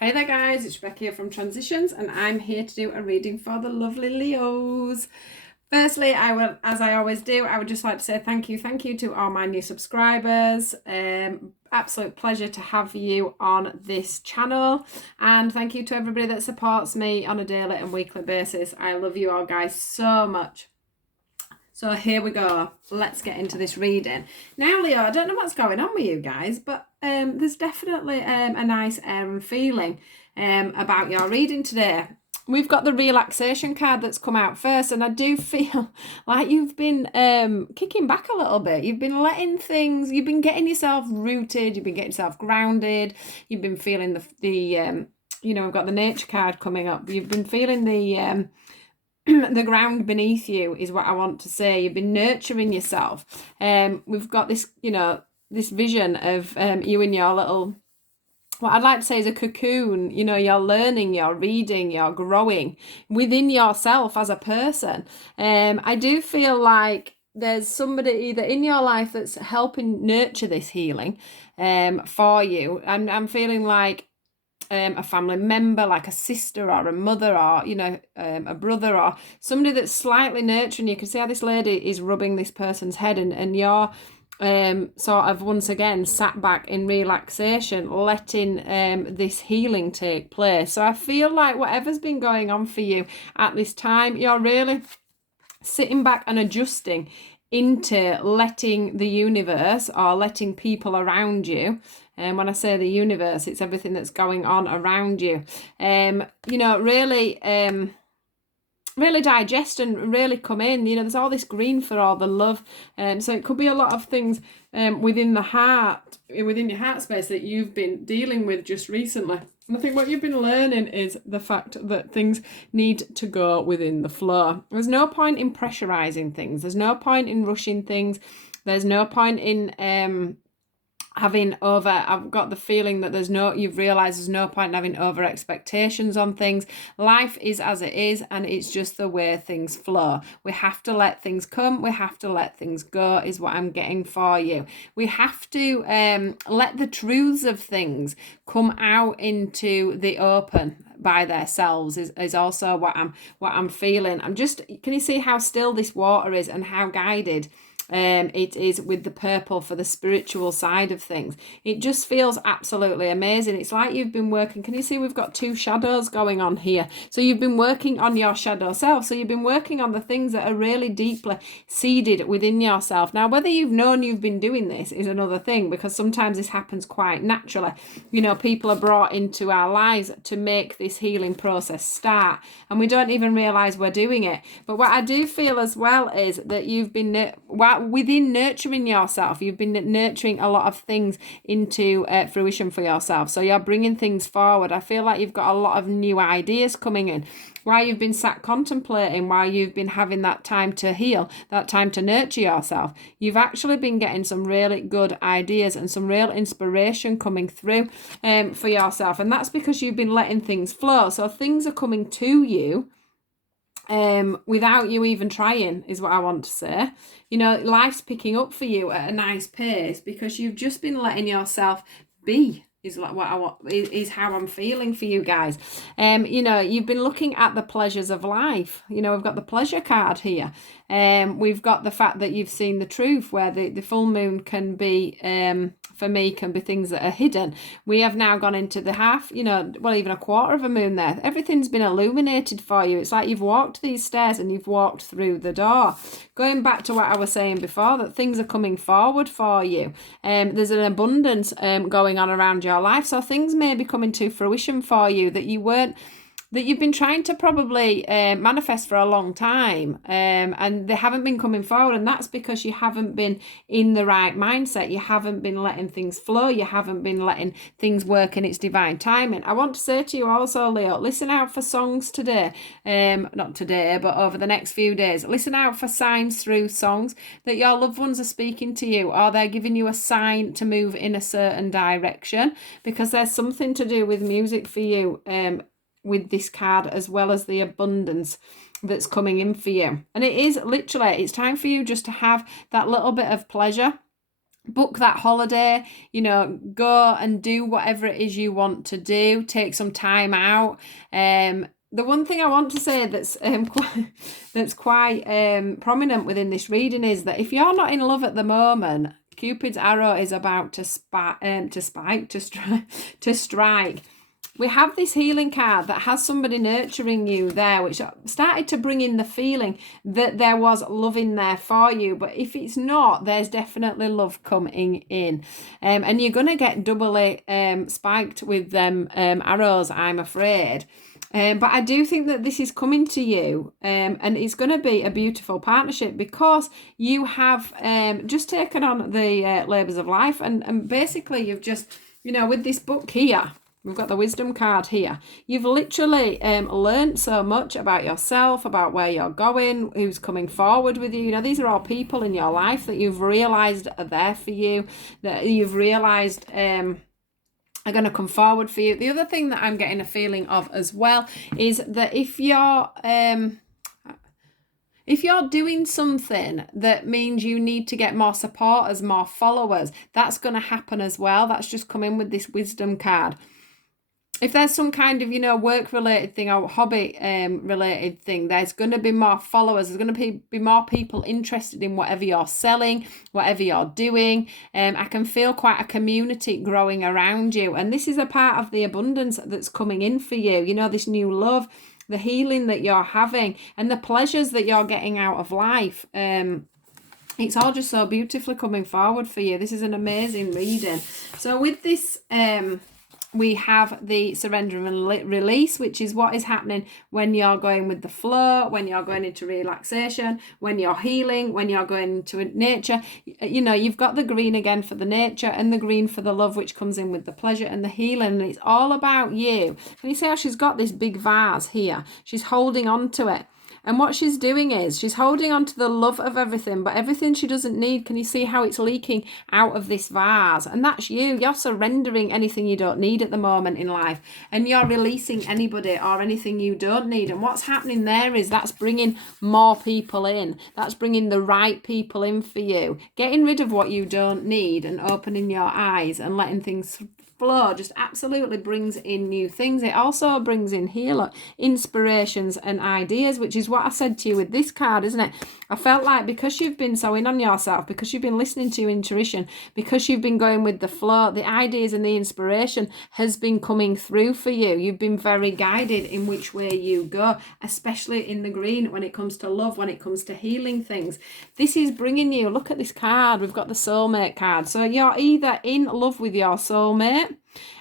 Hey there guys, it's Rebecca here from Transitions and I'm here to do a reading for the lovely Leos. Firstly, as I always do, I would just like to say thank you to all my new subscribers. Absolute pleasure to have you on this channel, and thank you to everybody that supports me on a daily and weekly basis. I love you all guys so much. So here we go. Let's get into this reading. Now, Leo, I don't know what's going on with you guys, but there's definitely a nice air and feeling about your reading today. We've got the relaxation card that's come out first, and I do feel like you've been kicking back a little bit. You've been letting things, you've been getting yourself rooted, you've been getting yourself grounded, you've been feeling we've got the nature card coming up. You've been feeling the the ground beneath you is what I want to say. You've been nurturing yourself. We've got this, this vision of you in your little, what I'd like to say is a cocoon. You're learning, you're reading, you're growing within yourself as a person. I do feel like there's somebody either in your life that's helping nurture this healing for you. I'm feeling like a family member, like a sister or a mother or, a brother or somebody that's slightly nurturing you. You can see how this lady is rubbing this person's head and you're sort of once again sat back in relaxation, letting this healing take place. So I feel like whatever's been going on for you at this time, you're really sitting back and adjusting into letting the universe or letting people around you, and when I say the universe, it's everything that's going on around you, really digest and really come in. There's all this green for all the love, so it could be a lot of things within your heart space that you've been dealing with just recently. And I think what you've been learning is the fact that things need to go within the flow. There's no point in pressurizing things. There's no point in rushing things. There's no point in I've got the feeling that you've realized there's no point in having over expectations on things. Life is as it is, and it's just the way things flow. We have to let things come, we have to let things go, is what I'm getting for you. We have to let the truths of things come out into the open by themselves, is also what I'm feeling. Can you see how still this water is and how guided it is with the purple for the spiritual side of things? It just feels absolutely amazing. It's like you've been working. Can you see we've got two shadows going on here? So you've been working on your shadow self. So you've been working on the things that are really deeply seeded within yourself. Now, whether you've known you've been doing this is another thing, because sometimes this happens quite naturally. People are brought into our lives to make this healing process start, and we don't even realize we're doing it. But what I do feel as well is that you've been within nurturing yourself, you've been nurturing a lot of things into fruition for yourself. So you're bringing things forward. I feel like you've got a lot of new ideas coming in while you've been sat contemplating, while you've been having that time to heal, that time to nurture yourself. You've actually been getting some really good ideas and some real inspiration coming through for yourself, and that's because you've been letting things flow. So things are coming to you without you even trying, is what I want to say. Life's picking up for you at a nice pace because you've just been letting yourself be, is like what I want, is how I'm feeling for you guys. You've been looking at the pleasures of life. We've got the pleasure card here. We've got the fact that you've seen the truth, where the full moon can be, for me, can be things that are hidden. We have now gone into the half, even a quarter of a moon there. Everything's been illuminated for you. It's like you've walked these stairs and you've walked through the door. Going back to what I was saying before, that things are coming forward for you. There's an abundance going on around your life. So things may be coming to fruition for you that you've been trying to probably manifest for a long time, and they haven't been coming forward, and that's because you haven't been in the right mindset. You haven't been letting things flow. You haven't been letting things work in its divine timing. I want to say to you also, Leo, listen out for songs today, not today, but over the next few days. Listen out for signs through songs that your loved ones are speaking to you, or they're giving you a sign to move in a certain direction, because there's something to do with music for you, with this card, as well as the abundance that's coming in for you. And it is literally, it's time for you just to have that little bit of pleasure, book that holiday, go and do whatever it is you want to do, take some time out. The one thing I want to say that's quite prominent within this reading is that if you're not in love at the moment, Cupid's arrow is about to strike. We have this healing card that has somebody nurturing you there, which started to bring in the feeling that there was love in there for you. But if it's not, there's definitely love coming in. And you're going to get doubly spiked with them arrows, I'm afraid. But I do think that this is coming to you, and it's going to be a beautiful partnership because you have just taken on the labours of life, and basically you've just, with this book here, we've got the wisdom card here. You've literally learned so much about yourself, about where you're going, who's coming forward with you. These are all people in your life that you've realised are there for you, that you've realised are going to come forward for you. The other thing that I'm getting a feeling of as well is that if you're doing something that means you need to get more supporters, more followers, that's going to happen as well. That's just come in with this wisdom card. If there's some kind of, work-related thing or hobby-related thing, there's going to be more followers. There's going to be more people interested in whatever you're selling, whatever you're doing. I can feel quite a community growing around you. And this is a part of the abundance that's coming in for you. This new love, the healing that you're having, and the pleasures that you're getting out of life. It's all just so beautifully coming forward for you. This is an amazing reading. So with this... we have the surrender and release, which is what is happening when you're going with the flow, when you're going into relaxation, when you're healing, when you're going into nature. You've got the green again for the nature and the green for the love, which comes in with the pleasure and the healing. And it's all about you. Can you see how she's got this big vase here? She's holding on to it. And what she's doing is she's holding on to the love of everything, but everything she doesn't need, can you see how it's leaking out of this vase? And that's you. You're surrendering anything you don't need at the moment in life, and you're releasing anybody or anything you don't need. And what's happening there is that's bringing more people in. That's bringing the right people in for you. Getting rid of what you don't need and opening your eyes and letting things flow just absolutely brings in new things. It also brings in healer inspirations and ideas, which is what I said to you with this card, isn't it? I felt like because you've been so in on yourself, because you've been listening to your intuition, because you've been going with the flow, the ideas and the inspiration has been coming through for you. You've been very guided in which way you go, especially in the green when it comes to love, when it comes to healing things. This is bringing you, look at this card, we've got the soulmate card. So you're either in love with your soulmate,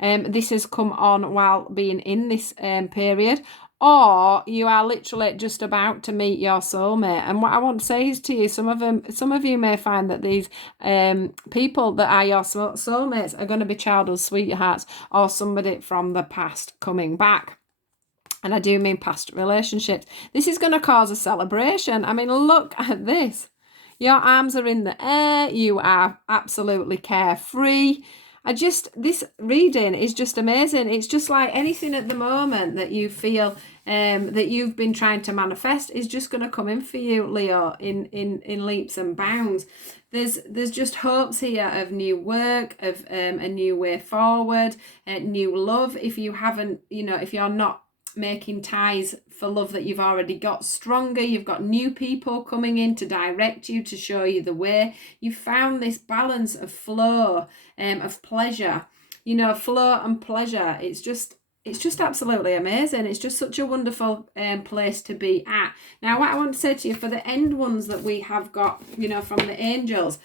this has come on while being in this period, or you are literally just about to meet your soulmate. And what I want to say is to you, some of you may find that these people that are your soulmates are going to be childhood sweethearts or somebody from the past coming back. And I do mean past relationships. This is going to cause a celebration. I mean, look at this. Your arms are in the air. You are absolutely carefree. This reading is just amazing. It's just like anything at the moment that you feel that you've been trying to manifest is just going to come in for you, Leo, in leaps and bounds. There's just hopes here of new work, of a new way forward, new love. If you haven't, if you're not making ties for love that you've already got stronger, you've got new people coming in to direct you, to show you the way. You found this balance of flow, of pleasure, flow and pleasure. It's just absolutely amazing. It's just such a wonderful place to be at. Now, what I want to say to you for the end ones that we have got, from the angels,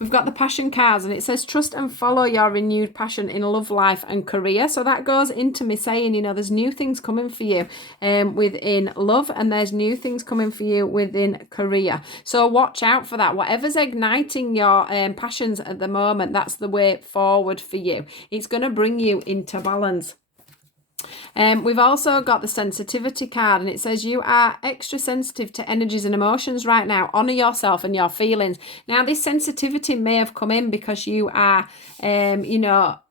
we've got the passion cards, and it says trust and follow your renewed passion in love, life and career. So that goes into me saying, there's new things coming for you within love, and there's new things coming for you within career. So watch out for that. Whatever's igniting your passions at the moment, that's the way forward for you. It's going to bring you into balance. We've also got the sensitivity card, and it says you are extra sensitive to energies and emotions right now. Honor yourself and your feelings. Now, this sensitivity may have come in because you are,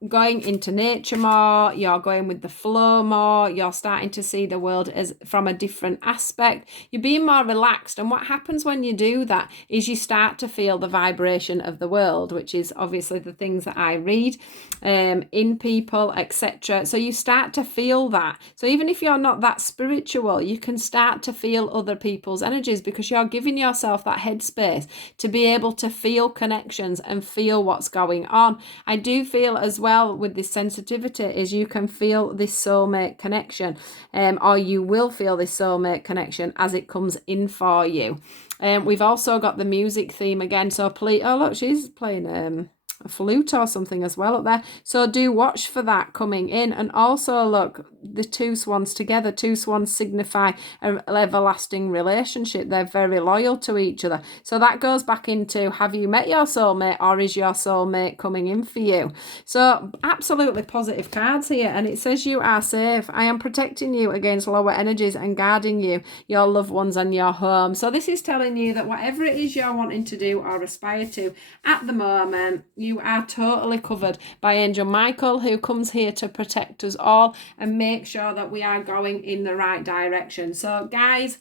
going into nature more, you're going with the flow more, you're starting to see the world as from a different aspect, you're being more relaxed. And what happens when you do that is you start to feel the vibration of the world, which is obviously the things that I read in people, etc. So you start to feel that. So even if you're not that spiritual, you can start to feel other people's energies because you're giving yourself that headspace to be able to feel connections and feel what's going on. I do feel as well with this sensitivity is you can feel this soulmate connection, or you will feel this soulmate connection as it comes in for you. We've also got the music theme again. So please, oh look, she's playing a flute or something as well up there. So do watch for that coming in. And also look, the two swans together. Two swans signify an everlasting relationship. They're very loyal to each other. So that goes back into, have you met your soulmate, or is your soulmate coming in for you? So absolutely positive cards here. And it says you are safe. I am protecting you against lower energies and guarding you, your loved ones and your home. So this is telling you that whatever it is you're wanting to do or aspire to at the moment, you are totally covered by Angel Michael, who comes here to protect us all and make sure that we are going in the right direction. So guys,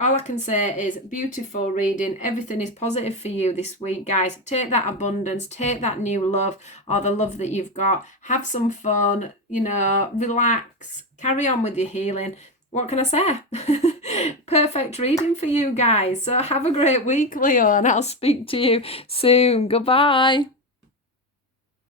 all I can say is beautiful reading. Everything is positive for you this week, guys. Take that abundance, take that new love or the love that you've got. Have some fun, relax, carry on with your healing. What can I say? Perfect reading for you guys. So have a great week, Leo, and I'll speak to you soon. Goodbye.